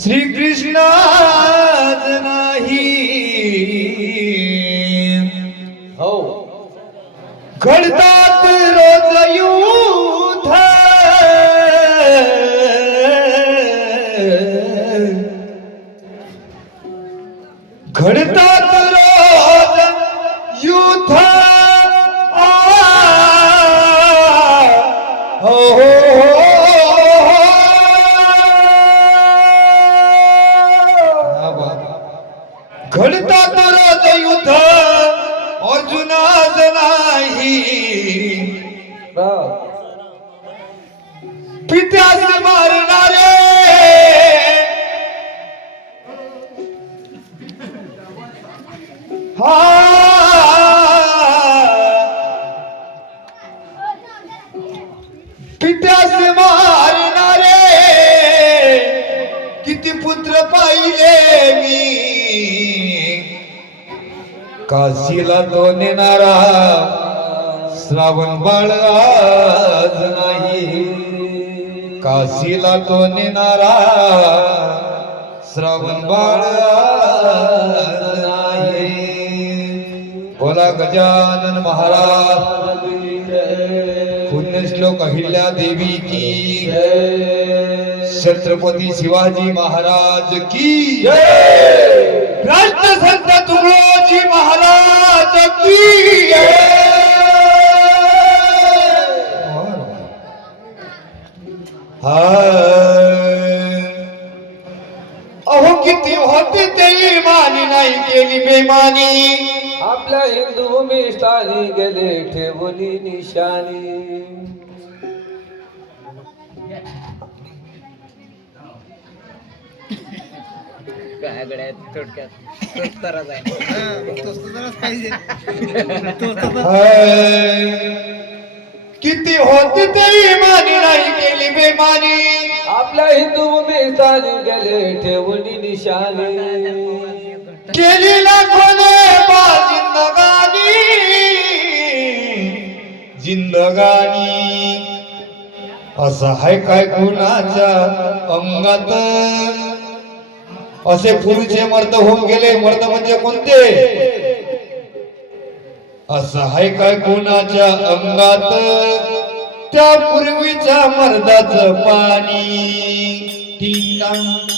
श्री कृष्ण नाही हो घडतात रोज युद्ध घडतात रोज युद्ध घडतात रोज युद्ध अर्जुनाच नाही पित्यास मारणारे पित्यास मारणारे किती पुत्र पाहिले मी काशीला तो नेणारा श्रावण बाळ आज नाही काशीला तो नेणारा श्रावण बाळ आज नाही बोला गजानन महाराज पुण्यश्लोक अहिल्या देवी की छत्रपती शिवाजी महाराज की राष्ट्रसंत तुकडोजी महाराज की अहो किती होते ते मानी नाही केली बेमानी आपल्या हिंदू भूमी स्थानी गेले ठेवली निशाणी किती होते तरी मानी नाही केली बेमानी आपल्या हिंदू भूमी स्थानी गेले ठेवली निशाणी केली लाखोने जिंदगानी असं हाय काय कुणाच्या अंगात असे पुरुषे मर्द होऊन गेले मर्द म्हणजे कोणते असं हाय काय कुणाच्या अंगात त्या पूर्वीच्या मर्दाचं पाणी टिंगांग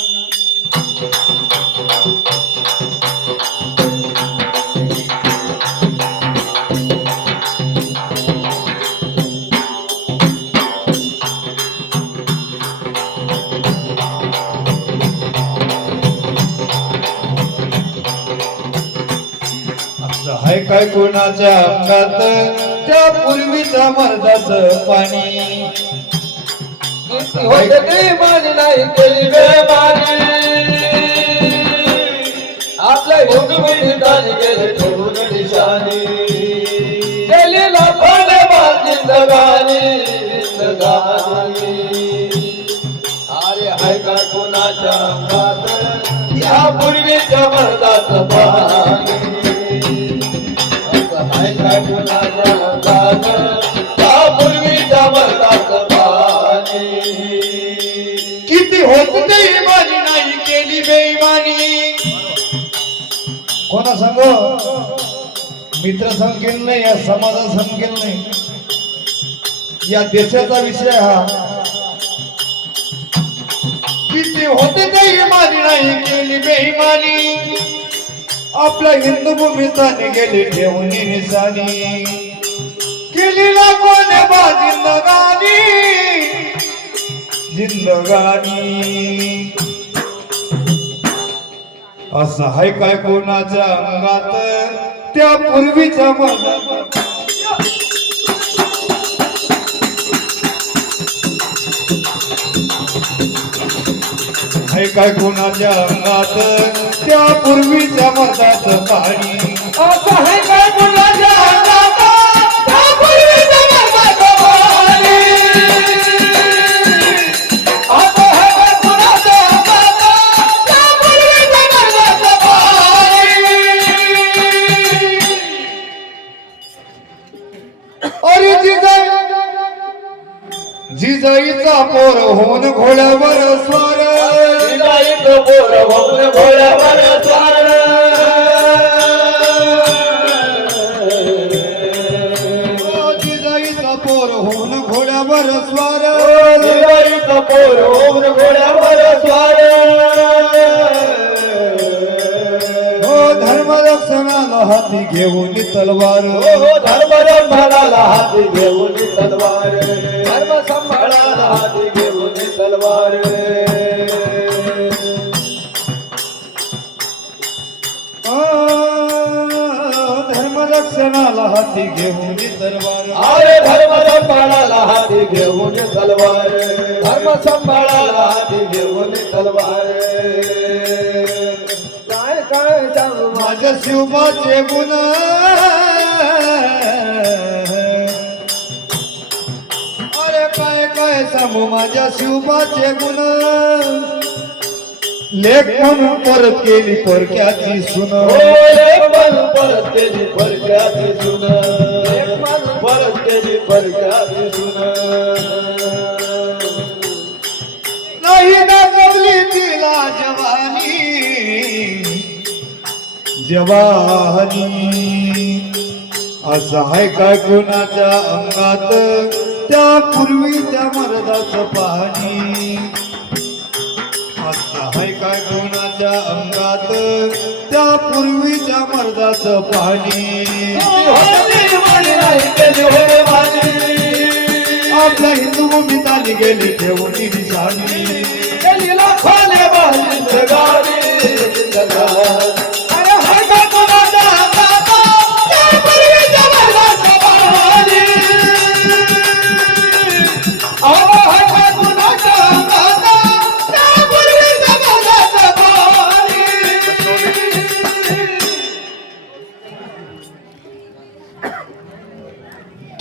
हाय काय कोणाच्या अंगात त्या पूर्वीच्या मर्दाचं पाणी होते ते मानी नाही केली बेमानी आपल्या हिंदू भूमी स्थानी गेले ठेवून निशाणी केली लाखोने बाल जिंदगानी जिंदगानी अरे हाय काय कोणाच्या अंगात या पूर्वीच्या मर्दाचं पाणी किती होत ते इमानी नाही केली बेईमानी कोणा सांग मित्र संख्येन नाही या समाजा संख्येन नाही या देशाचा विषय हा किती होते ते इमानी नाही केली बेईमानी आपल्या हिंदू भूमीस्थानी गेली ठेवणी निशाणी केली लाखोने बा जिंदगानी जिंदगानी असं हाय काय कोणाच्या अंगात त्या पूर्वीच्या मर्दात आहे काय कोणाच्या अंगात त्या पूर्वीच्या मर्दाचं पाणी असं आहे काय कुणाच्या अंगात त्या पूर्वीच्या मर्दाचं पाणी. असं आहे काय कुणाच्या अंगात त्या पूर्वीच्या मर्दाचं पाणी. अरे जिजाईचा पोर होऊन घोड्यावर स्वार जिजाईचं पोर होऊन घोड्यावर स्वार. जिजाईचा पोर होऊन घोड्यावर स्वार जिजाईचं पोर होऊन घोड्यावर स्वार. हो धर्मरक्षणाला हाती घेऊन तलवार धर्म रक्षणाला हाती घेऊन तलवार. धर्म सांभाळाला हाती घेऊन तलवार. धर्मरक्षणाला हाती घेऊन तलवार अरे धर्म सांभाळाला हाती घेऊन तलवार. धर्म सांभाळाला हाती घेऊन तलवार. काय काय सांगू माझ्या शिवबाचे गुण अरे काय काय सांगू माझ्या शिवबाचे गुण लेख म्हणून परत केली परक्याची सुन परत केली परक्याची सुन. परत केली परक्याची सुन. नाही दाखवली तिला जवानी जवानी असं आहे काय कोणाच्या अंगात त्या पूर्वीच्या मर्दाचं पाणी असं आहे काय कोणाच्या अंगात त्या पूर्वीच्या मर्दाचं पाणी आपल्या हिंदू भूमीत आली गेली ठेवून निशाणी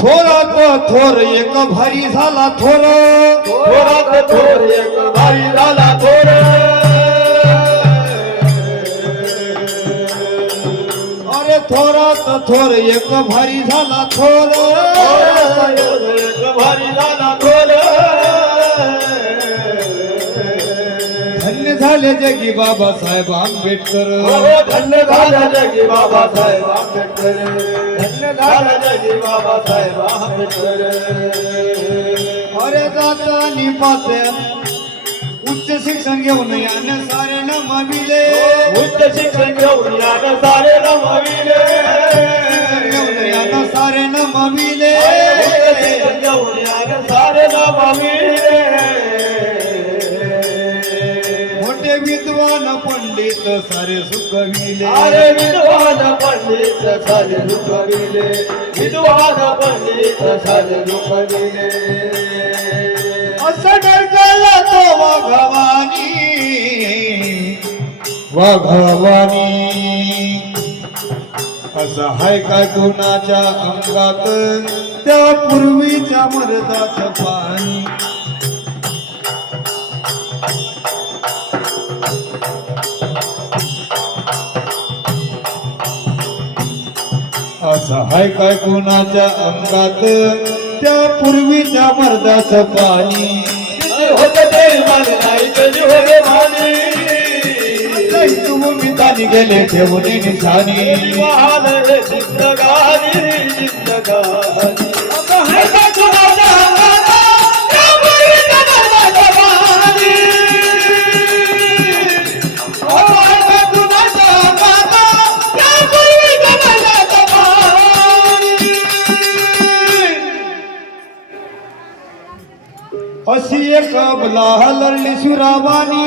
थोरात थोर एक भारी झाला थोर थोरात थोर एक भारी झाला थोर. अरे थोरात थोर एक भारी झाला थोर एक भारी झाला थोर. धन्य झाले जगी बाबासाहेब आंबेडकर धन्य झाला जगी बाबासाहेब आंबेडकर. धन्य झाला जगी बाबासाहेब आंबेडकर. अरे जातानी पाते उच्च शिक्षण घेऊन याने सारे नमविले उच्च शिक्षण घेऊन यानं सारे नमविले. घेऊन यानं सारे नमविले उच्च शिक्षण घेऊन यानं सारे नमविले. मोठे विद्वान पंडित सारे सुखविले अरे विद्वान पंडित सारे दुखविले. विद्वान पंडित सारे दुखविले. असं डरकाला तो वाघवानी वाघवानी असं हाय काय कोणाच्या अंगात त्या पूर्वीच्या मर्दाचं पाणी असं हाय काय कोणाच्या अंगात त्या पूर्वीच्या मर्दाचं पाणी होते ते माने नाही कधी होते माने. तुम्ही तानी गेले ठेवून निशाणी महान हे जिंदगानी जिंदगानी. असं है का कुणाच्या अंगात त्या पूर्वीच्या मर्दाचं पाणी. असं है का कुणाच्या अंगात त्या पूर्वीच्या मर्दाचं पाणी. अशी एक अबला लढली सुरावानी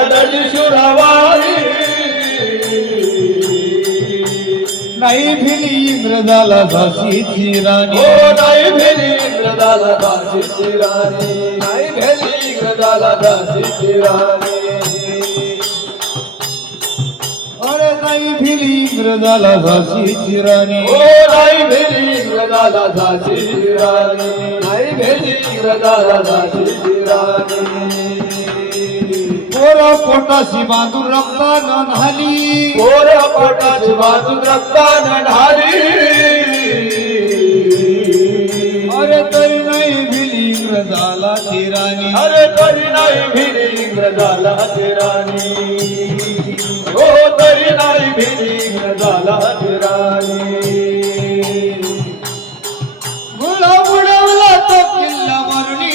लढली शुरावानी. नाही भिली इंग्रजाला झाशीची राणी ओ नाही भेली इंग्रजाला झाशीची राणी. नाही भेली इंग्रजाला झाशीची राणी अरे नाही भिली इंग्रजाला झाशीची राणी ओ नाही भेली इंग्रजाला झाशीची राणी नाही भेली इंग्रजाला झाशीची राणी पोरा पोटाशी बांधून रक्तानं न्हाली पोर पोटाची बाजू रक्तानं ढाली अरे तरी नाही भिली इंग्रजाला ती राणी अरे तरी नाही भिली इंग्रजाला ती राणी हो तरी नाही भिली इंग्रजाला ती राणी गुळा बुडवला तो किल्ला मरुणी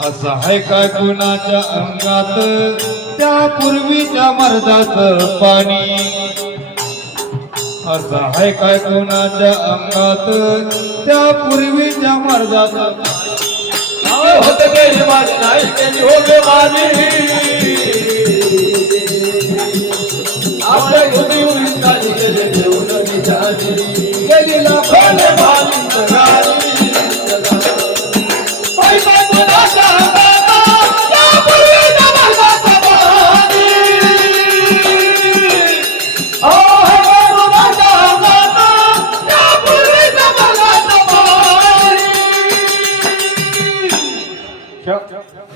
असं आहे काय कुणाच्या अंगात त्या पूर्वीच्या मर्दाचं पाणी असं आहे काय कुणाच्या अंगात त्या पूर्वीच्या मर्दाचं नाव होत गेली माझी नाही केली होते माझी आपल्या घरी उलटाली गेले ठेवून निशाणी